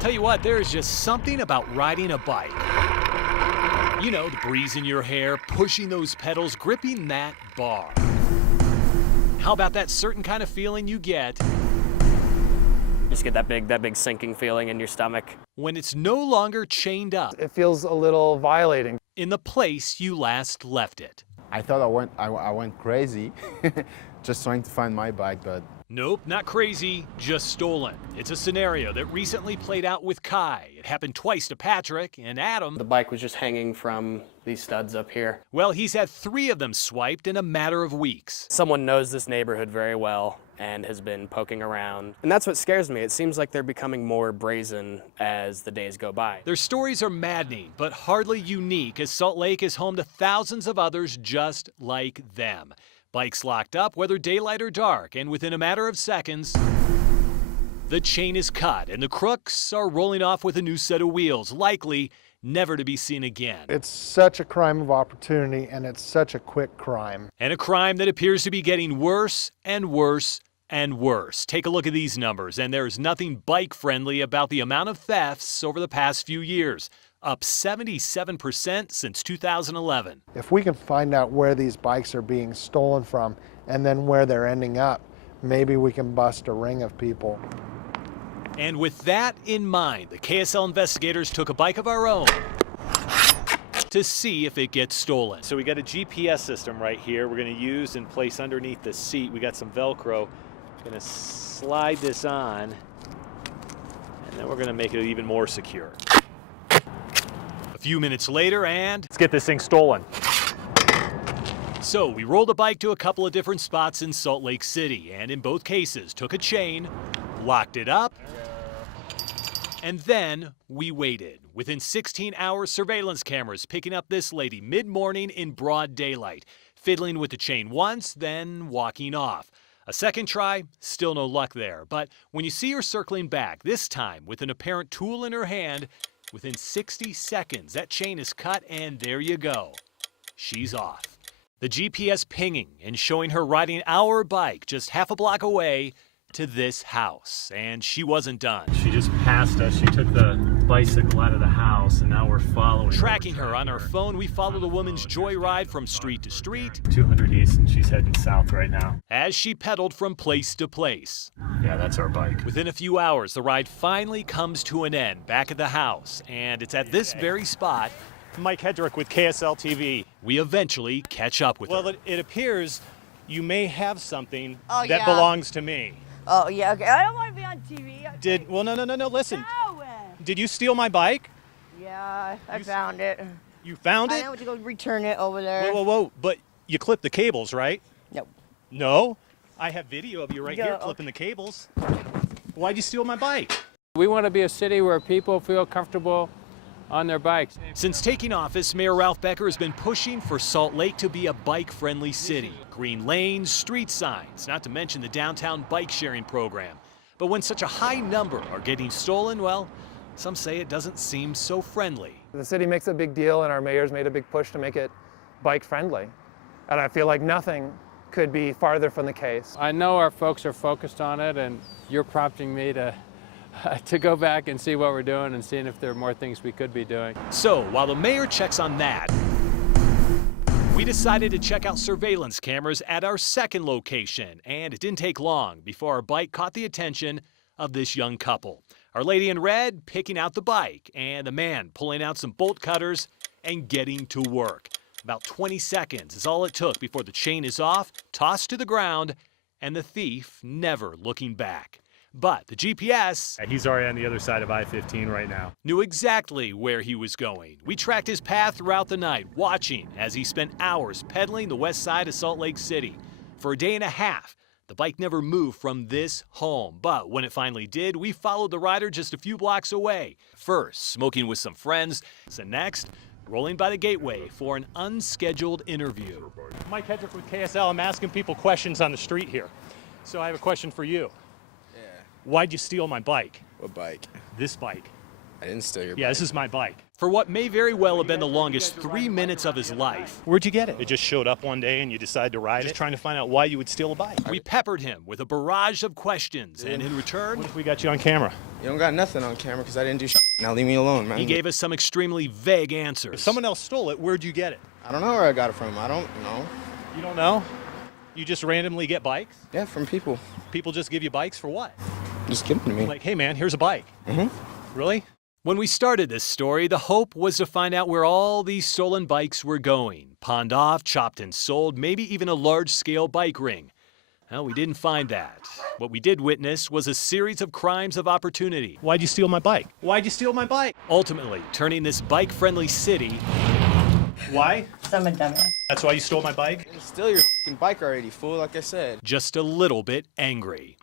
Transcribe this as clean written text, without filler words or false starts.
Tell you what, there's just something about riding a bike. You know, the breeze in your hair, pushing those pedals, gripping that bar. How about that certain kind of feeling you get Just get that big sinking feeling in your stomach. when it's no longer chained up It feels a little violating. in the place you last left it? I thought I went crazy just trying to find my bike, but Nope, not crazy, just stolen. It's a scenario that recently played out with Kai. It happened twice to Patrick and Adam. The bike was just hanging from these studs up here. Well, he's had 3 of them swiped in a matter of weeks. Someone knows this neighborhood very well and has been poking around. And that's what scares me. It seems like they're becoming more brazen as the days go by. Their stories are maddening, but hardly unique, as Salt Lake is home to thousands of others just like them. Bikes locked up, whether daylight or dark, and within a matter of seconds, the chain is cut and the crooks are rolling off with a new set of wheels, likely never to be seen again. It's such a crime of opportunity, and it's such a quick crime. And a crime that appears to be getting worse and worse and worse. Take a look at these numbers, and there's nothing bike-friendly about the amount of thefts over the past few years. Up 77% since 2011. If we can find out where these bikes are being stolen from and then where they're ending up, maybe we can bust a ring of people. And with that in mind, the KSL investigators took a bike of our own to see if it gets stolen. So we got a GPS system right here we're going to use and place underneath the seat. We got some Velcro. Going to slide this on, and then we're going to make it even more secure. A few minutes later, and Let's get this thing stolen. so we rolled a bike to a couple of different spots in Salt Lake City, and in both cases took a chain, locked it up, and then we waited. Within 16 hours, surveillance cameras picking up this lady mid-morning in broad daylight, fiddling with the chain once, then walking off. A second try, still no luck there. But when you see her circling back, this time with an apparent tool in her hand, within 60 seconds, that chain is cut, and there you go. She's off. The GPS pinging and showing her riding our bike just half a block away to this house. And she wasn't done. She just passed us. She took the bicycle out of the house, and now we're following Tracking her on our phone, we follow the woman's joyride from street to street 200 east, and she's heading south right now. as she pedaled from place to place. Yeah, that's our bike. Within a few hours, the ride finally comes to an end back at the house. And it's at this very spot Mike Hedrick with KSL TV. we eventually catch up with her. Well, it appears you may have something Oh, that yeah. belongs to me. Oh, yeah, okay. I don't want to be on TV. Okay. Well, no, listen. No. Did you steal my bike? Yeah, I found it. You found I it? went to go return it over there. Whoa. But you clipped the cables, right? No. No? I have video of you right Yeah, here okay. clipping the cables. Why'd you steal my bike? We want to be a city where people feel comfortable on their bikes. Since taking office, Mayor Ralph Becker has been pushing for Salt Lake to be a bike-friendly city. Green lanes, street signs, not to mention the downtown bike-sharing program. But when such a high number are getting stolen, well, some say it doesn't seem so friendly. The city makes a big deal, and our mayor's made a big push to make it bike-friendly. And I feel like nothing could be farther from the case. I know our folks are focused on it, and you're prompting me to go back and see what we're doing and seeing if there are more things we could be doing. So, while the mayor checks on that, we decided to check out surveillance cameras at our second location, and it didn't take long before our bike caught the attention of this young couple. Our lady in red picking out the bike, and the man pulling out some bolt cutters and getting to work. About 20 seconds is all it took before the chain is off, tossed to the ground, and the thief never looking back. But the GPS He's already on the other side of I-15 right now. knew exactly where he was going. We tracked his path throughout the night, watching as he spent hours pedaling the west side of Salt Lake City. For a day and a half, the bike never moved from this home. But when it finally did, we followed the rider just a few blocks away. First, smoking with some friends, and next, rolling by the gateway for an unscheduled interview. Mike Hedrick with KSL. I'm asking people questions on the street here. So I have a question for you. yeah. Why'd you steal my bike? What bike? This bike. I didn't steal your Yeah, bike. this is my bike. For what may very well have been the longest 3 minutes of his life, Where'd you get it? It just showed up one day and you decided to ride it? Just trying to find out why you would steal a bike. we peppered him with a barrage of questions, and in return, What if we got you on camera? You don't got nothing on camera because I didn't do shit. Now leave me alone, man. he gave us some extremely vague answers. If someone else stole it, where'd you get it? I don't know where I got it from. I don't know. You don't know? You just randomly get bikes? Yeah, from people. People just give you bikes for what? Just give them to me. Like, hey man, here's a bike. Mhm. Really? When we started this story, the hope was to find out where all these stolen bikes were going. Pawned off, chopped and sold, maybe even a large-scale bike ring. Well, we didn't find that. What we did witness was a series of crimes of opportunity, Why'd you steal my bike? Why'd you steal my bike? ultimately turning this bike-friendly city Why? I'm a dumbass. That's why you stole my bike? I didn't steal your bike already, fool, like I said. just a little bit angry.